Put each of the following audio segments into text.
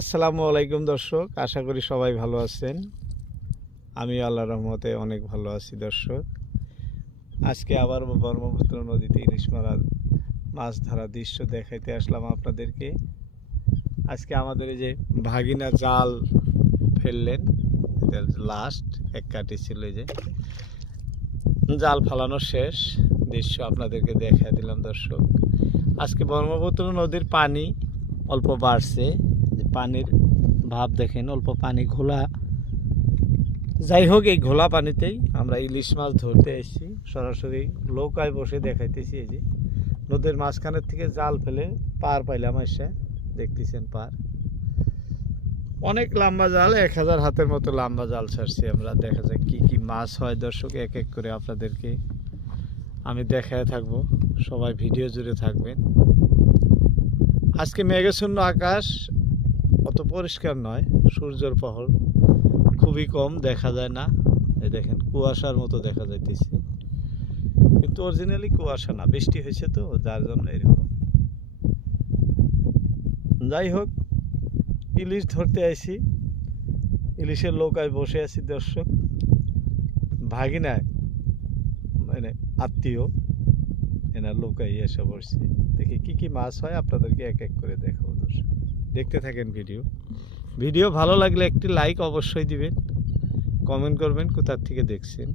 আসসালামু আলাইকুম দর্শক, আশা করি সবাই ভালো আছেন। আমি আল্লাহ রহমতে অনেক ভালো আছি দর্শক। আজকে আবার ব্রহ্মপুত্র নদীতে ইলিশ মারার মাছ ধরা দৃশ্য দেখাইতে আসলাম আপনাদেরকে। আজকে আমাদের এই যে ভাগিনা জাল ফেললেন লাস্ট এক কাটি ছিল যে। জাল ফালানো শেষ, দৃশ্য আপনাদেরকে দেখাই দিলাম দর্শক। আজকে ব্রহ্মপুত্র নদীর পানি অল্প বাড়ছে। পানির ভাব দেখেন, অল্প পানি ঘোলা। যাই হোক, এই ঘোলা পানিতেই আমরা ইলিশ মাছ ধরতে এসেছি। সরাসরি নৌকায় বসে দেখাইতেছি এই যে। নদীর মাঝখানের থেকে জাল ফেলে পার পাইলাম এসে। দেখতেছেন পার। অনেক লম্বা জাল, এক হাজার হাতের মতো লম্বা জাল ছাড়ছি আমরা। দেখা যায় কি কি মাছ হয়। দর্শক, এক এক করে আপনাদেরকে আমি দেখায় থাকব। সবাই ভিডিও জুড়ে থাকবেন। আজকে মেঘাচ্ছন্ন আকাশ অত পরিষ্কার নয়, সূর্যের পহর খুবই কম দেখা যায় না। এই দেখেন, কুয়াশার মতো দেখা যাইতেছে। কিন্তু অরিজিনালি কুয়াশা না, বৃষ্টি হয়েছে তো, যার জন্য এরকম। যাই হোক, ইলিশ ধরতে আইছি। ইলিশের নৌকায় বসে আছি দর্শক। ভাগিনায় মানে আত্মীয়, এনার নৌকায় এসে বসছি। দেখি কি কি মাছ হয়, আপনাদেরকে এক এক করে দেখাবো দর্শক। দেখতে থাকেন ভিডিও। ভিডিও ভালো লাগলে একটি লাইক অবশ্যই দিবেন কমেন্ট করবেন কোথার থেকে দেখছেন।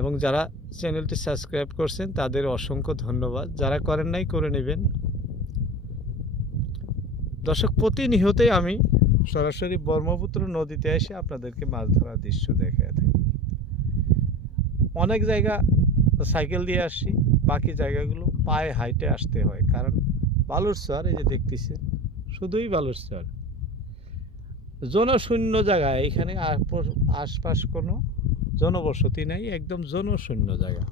এবং যারা চ্যানেলটি সাবস্ক্রাইব করছেন, তাদের অসংখ্য ধন্যবাদ। যারা করেন নাই, করে নেবেন। দর্শক, প্রতিনিয়তই আমি সরাসরি ব্রহ্মপুত্র নদীতে এসে আপনাদেরকে মাছ ধরার দৃশ্য দেখায় থাকি। অনেক জায়গা সাইকেল দিয়ে আসি বাকি জায়গাগুলো পায়ে হাইটে আসতে হয়, কারণ বালুর চর এই যে দেখতেছেন, শুধুই বালুর চর জনশূন্য জায়গা, এখানে আশপাশ কোনো জনবসতি নাই, একদম জনশূন্য জায়গা।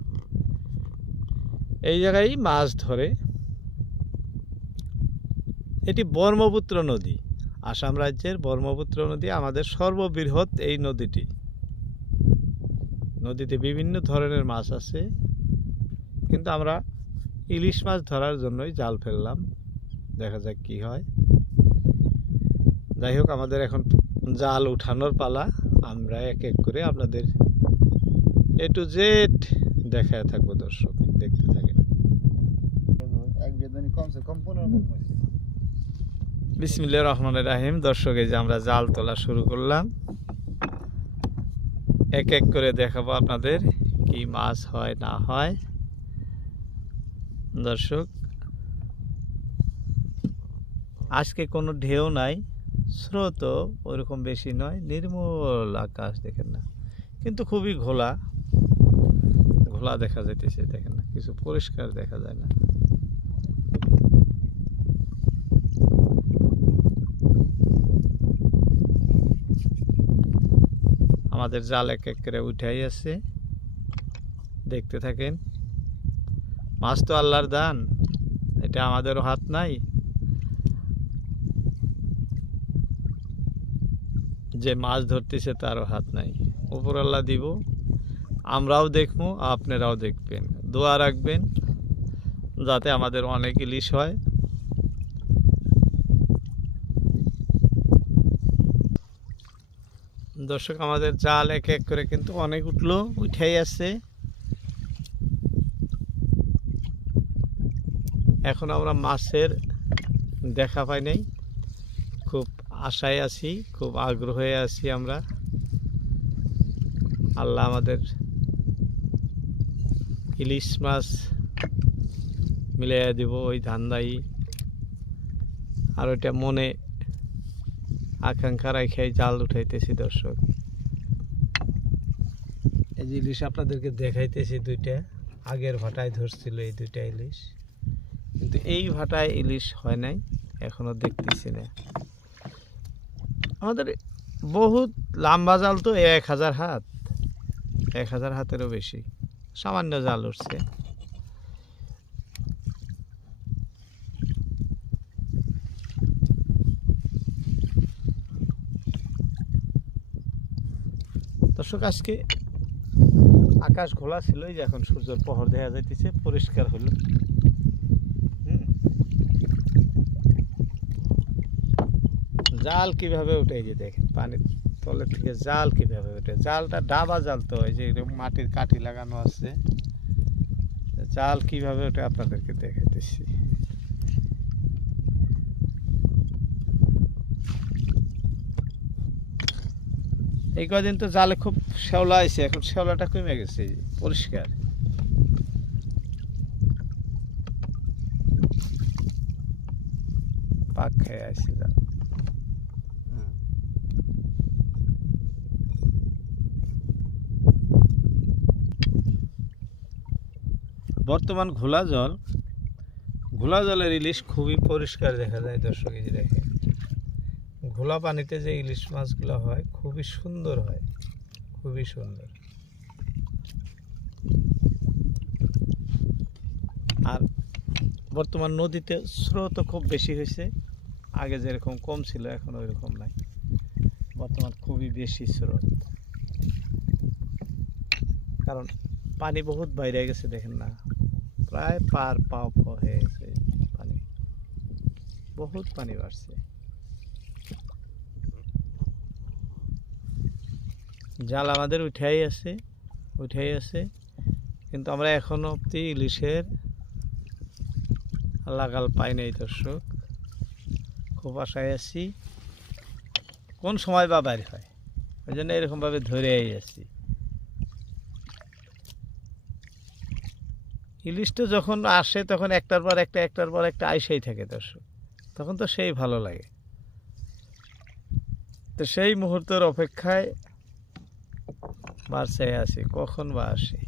এই জায়গায় মাছ ধরে। এটি ব্রহ্মপুত্র নদী। আসাম রাজ্যের ব্রহ্মপুত্র নদী, আমাদের সর্ববৃহৎ এই নদীটি। নদীতে বিভিন্ন ধরনের মাছ আছে, কিন্তু আমরা ইলিশ মাছ ধরার জন্যই জাল ফেললাম। দেখা যাক কি হয়। যাই হোক আমাদের এখন জাল উঠানোর পালা। আমরা এক এক করে আপনাদের এ টু জেড দেখায় থাকব দর্শক দেখতে থাকেন। হয়েছে বিসমিল্লা রহমানের রাহিম। দর্শক এই যে আমরা জাল তোলা শুরু করলাম। এক এক করে দেখাবো আপনাদের কি মাছ হয় না হয়। দর্শক, আজকে কোনো ঢেউ নাই, স্রোত ওরকম বেশি নয়, নির্মল আকাশ দেখেন না, কিন্তু খুবই ঘোলা ঘোলা দেখা যাইতেছে দেখেন না, কিছু পরিষ্কার দেখা যায় না। আমাদের জাল এক এক করে উঠাই আছে, দেখতে থাকেন। মাছ তো আল্লাহর দান, এটা আমাদেরও হাত নাই। যে মাছ ধরতেছে তারও হাত নাই। উপর আল্লাহ দিব, আমরাও দেখব, আপনারাও দেখবেন। দোয়া রাখবেন, যাতে আমাদের অনেক ইলিশ হয়। দর্শক, আমাদের জাল এক এক করে কিন্তু অনেক উঠল, উঠাই আছে। এখন আমরা মাছের দেখা পাই নাই। খুব আশায় আছি, খুব আগ্রহে আছি আমরা। আল্লাহ আমাদের ইলিশ মাছ মিলাইয়া দিব ওই ধান্দাই আর ওইটা মনে আকাঙ্ক্ষা রাখাই জাল উঠাইতেছি দর্শক। এই যে ইলিশ আপনাদেরকে দেখাইতেছি দুইটা। আগের ভাটায় ধরছিল এই দুইটা ইলিশ। কিন্তু এই ভাটায় ইলিশ হয় নাই, এখনও দেখতেছি না। আমাদের বহুত লম্বা জাল তো এক হাজার হাত, এক হাজার হাতেরও বেশি, সামান্য জাল উঠছে। দর্শক, আজকে আকাশ ঘোলা ছিল যে এখন সূর্যের পহর দেখা যাইতেছে, পরিষ্কার হলো। জাল কীভাবে উঠে গিয়ে দেখেন, পানির তলের থেকে জাল কীভাবে উঠে, জালটা ডাবা জাল তো, এই যে মাটির কাঠি লাগানো আছে। জাল কীভাবে ওঠে আপনাদেরকে দেখাইতেছি। এই কদিন তো জালে খুব শ্যাওলা আছে এখন শ্যাওলাটা কমে গেছে, পরিষ্কার। পাক খেয়ে আছে জাল। বর্তমান ঘোলা জল, ঘোলা জলের ইলিশ খুবই পরিষ্কার দেখা যায় দর্শক, এই যে দেখেন। ঘোলা পানিতে যে ইলিশ মাছগুলো হয়, খুবই সুন্দর হয়, খুবই সুন্দর। আর বর্তমান নদীতে স্রোত খুব বেশি হয়েছে, আগে যেরকম কম ছিল, এখন ওই রকম নাই। বর্তমান খুবই বেশি স্রোত। কারণ পানি বহুত বাইরে গেছে দেখেন না। প্রায় পার পাও হয়ে গেছে পানি। বহুত পানি বাড়ছে জাল আমাদের উঠেই আছে উঠেই আছে। কিন্তু আমরা এখনও অবধি ইলিশের লাগাল পাই নাই দর্শক। খুব আশায় আছি। কোন সময় বা বাইর হয়? ওই জন্য এরকমভাবে ধরেই আছি। ইলিশটা যখন আসে, তখন একটার পর একটা, একটার পর একটা আইসেই থাকে দর্শক। তখন তো সেই ভালো লাগে। তো সেই মুহূর্তের অপেক্ষায় বাসায় আসি। কখন বা আসে?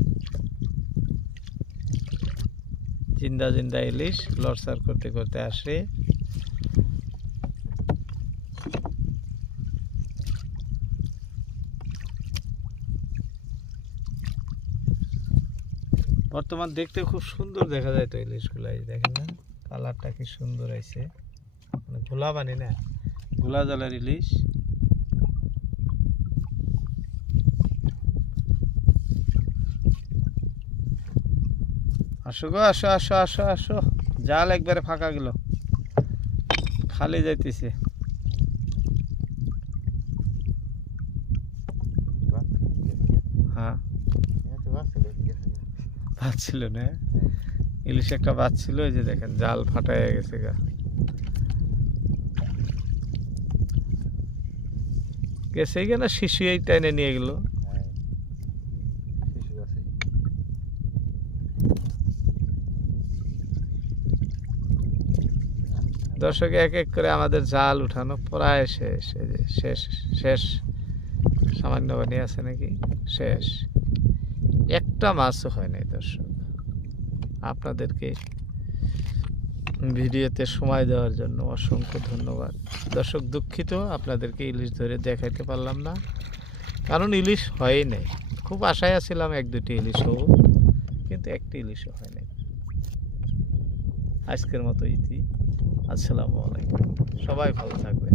জিন্দা জিন্দা ইলিশ লড়সার করতে করতে আসে। বর্তমান দেখতে খুব সুন্দর দেখা যায় তো ইলিশগুলো দেখেন না? কালারটা কি সুন্দর আছে মানে পানি না? ঘোলা জলের ইলিশ। আসো গো, আসো আসো আসো আসো। জাল একবারে ফাঁকা গেল। খালি যাইতেছে হ্যাঁ পাচ্ছিল না। ইলিশ একটা বাচ্ছিল এই যে দেখেন, জাল ফাটাই গেছে গা। গেছে কেনা শিশু এই টাইনে নিয়ে গেল। দর্শক, এক এক করে আমাদের জাল উঠানো প্রায় শেষ। শেষ শেষ। সামান্য বানিয়ে আছে নাকি? শেষ। একটা মাছও হয় নাই, দর্শক। আপনাদেরকে ভিডিওতে সময় দেওয়ার জন্য অসংখ্য ধন্যবাদ। দর্শক, দুঃখিত, আপনাদেরকে ইলিশ ধরে দেখাইতে পারলাম না। কারণ ইলিশ হয়ই নাই। খুব আশায় আছিলাম এক দুটি ইলিশ হোক, কিন্তু একটি ইলিশও হয় নাই। আজকের মতো ইতি। আসসালামু আলাইকুম। সবাই ভালো থাকবেন।